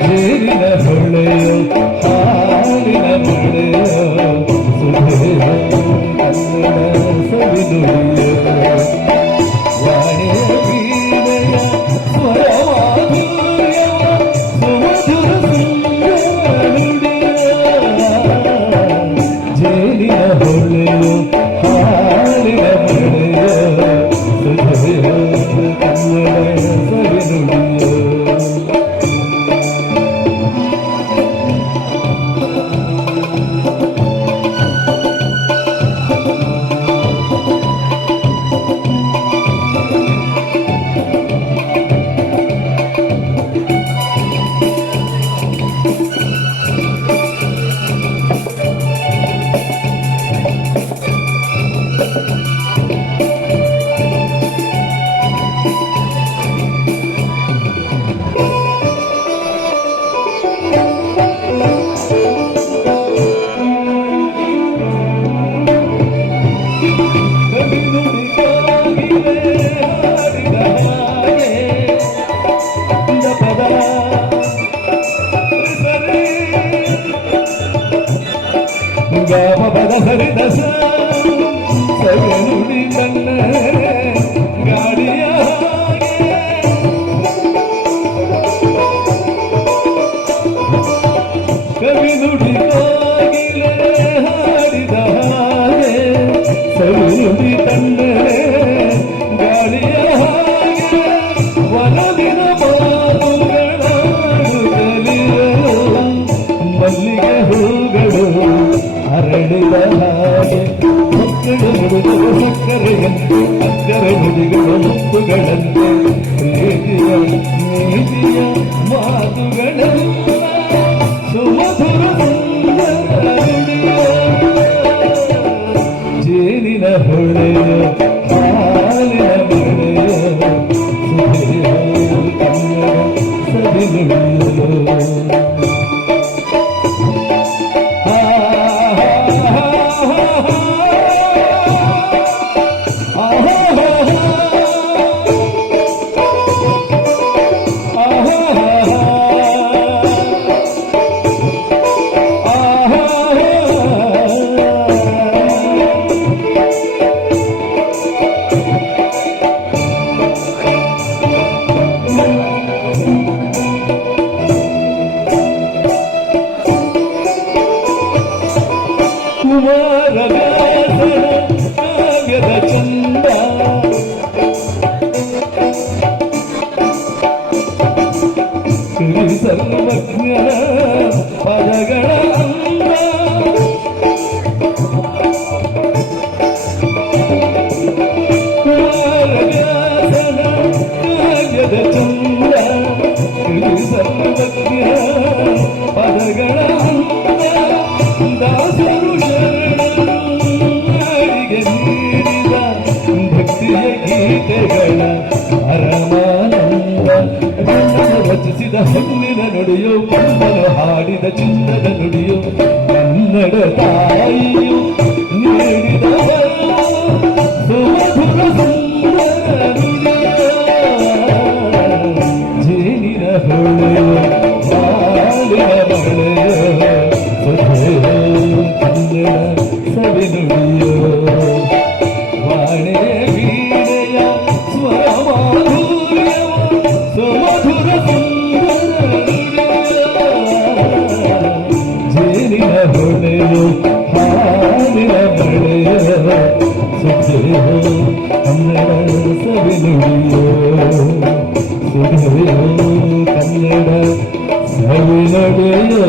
ಜೇನಿನ ಹೊಳೆಯೋ ಹಾಲಿನ ಮಳೆಯೋ ಸುಧೆಯ ಕನ್ನಡ ಸವಿನುಡಿಯೋ ವಾಣಿಯ ವೀಣೆಯ ಸ್ವರಮಾಧುರ್ಯ ಸುಮಧುರ ಸುಂದರ ನುಡಿಯೋ ಜೇನಿನ ಹೊಳೆಯೋ ಹಾಲಿನ ಮಳೆಯೋ ಸುಧೆಯ ಕನ್ನಡ ಸವಿನುಡಿಯೋ ಹರಿದಸ ಸಗನುಡಿ ಕಣ್ಣ ಗಾಡಿಯ ಕವಿ ನುಡಿ ಕೋಗಿಲೆ ಹಾಡಿದ ಹಾಗೆ ಸಗನುಡಿ ಕಣ್ಣ ಗಾಳಿಯ ಹಾಗೆ ವನದಿನ ಮಾತುಗಳಾಡುತ್ತಲಿಯೋ ಮಲ್ಲಿಗೆ ಹೂಗಳು ಅರಳಿದ ಹಾಗೆ ಮಕ್ಕಳು ನುಡಿದರು ಸಕ್ಕರೆಯಂತೆ ಅಕ್ಕರೆ ನುಡಿಗಳು ಮುತ್ತುಗಳಂತೆ ಪ್ರೀತಿಯ ನೀತಿಯ ಮಾತುಗಳೆಲ್ಲ ಸುಮಧುರ ಸುಂದರ ನುಡಿಯೋ ಜೇನಿನ ಹೊಳೆಯೋ ಹಾಲಿನ ಮಳೆಯೋ ಸುಧೆಯ ಕನ್ನಡ ಸವಿನುಡಿಯೋ ಕುಮಾರವ್ಯಾಸನ ಕಾವ್ಯದ ಚಂದ ಕವಿ ಸರ್ವಜ್ಞನ ಪದಗಳ ಅಂದ ಕುಮಾರವ್ಯಾಸನ ಕಾವ್ಯದ ಚಂದ ಕವಿ ಸರ್ವಜ್ಞನ ಪದಗಳ ಅಂದ ದಾಸರು ಭಕ್ತಿಯ ಗೀತೆಗಳ ಪರಮಾನಂದ ರಚಿಸಿದ ಹೆಣ್ಣಿನ ನುಡಿಯೋ ಕನ್ನಡ ಹಾಡಿದ ಚಿನ್ನದ ನುಡಿಯೋ ಕನ್ನಡ ತಾಯಿಯು ನೀಡಿದ ಸುಮಧುರ ಸುಂದರ ನುಡಿಯೋ ಜೇನಿನ ಹೊಳೆಯೋ ಹಾಲಿನ ಮಳೆಯೋ ಸುಧೆಯ ಕನ್ನಡ ಸವಿನುಡಿಯೋ ವಾಣೆ ವೀಣೆಯ ಸ್ವರಮಾಧುರ್ಯ ಸುಮಧುರ ಸುಂದರ ಜೇನಿನ ಹೊಳೆಯೋ ಹಾಲಿನ ಮಳೆಯೋ ಸುಧೆಯ ಕನ್ನಡ ಸವಿನುಡಿಯೋ ಸುಧೆಯ ಕನ್ನಡ ಸವಿನುಡಿಯೋ